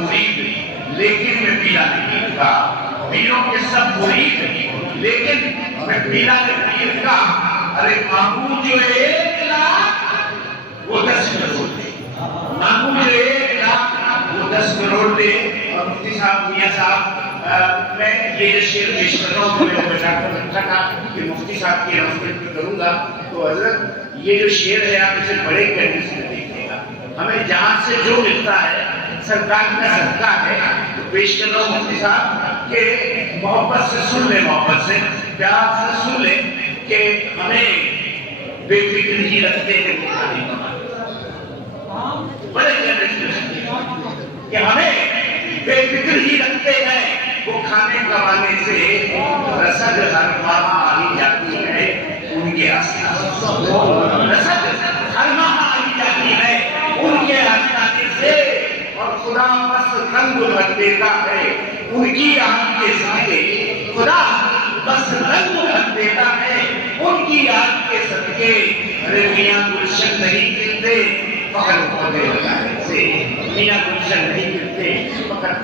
मुरीद, लेकिन मैं पीला नहीं का। पीरों के सब मुरीद, लेकिन मैं पीला नहीं का। अरे मामू जो 1 लाख वो 10 करोड़ दे, मामू जो 1 लाख वो 10 करोड़ दे। और मुफ्ती साहब, मियां साहब, मैं ये जो शेर पेश कर रहा हूँ, मैं बचा कर रखा था कि मुफ्ती साहब की अनाउंसमेंट करूंगा। तो हजरत, ये जो शेर है आप इसे बड़े कैंडी से देखिएगा। हमें जहां से जो मिलता है सरकार का सदका है, तो पेश कर रहा हूँ मुफ्ती साहब के मोहब्बत से सुन ले, मोहब्बत से प्यार से सुन ले कि हमें बेफिक्र ही रखते हैं बड़े कि हमें बेफिक्र ही रखते हैं वो खाने कमाने से रसद हर माह आई जाती है उनके आसपास, रसद हर माह आई जाती है उनके आसपास से। और खुदा बस रंग भर देता है उनकी आंख के सदके, खुदा बस रंग भर देता है उनकी आंख के सदके। अरे मियां गुलशन नहीं गिरते फखर पौधे लगाने से, मियां गुलशन नहीं गिरते फखर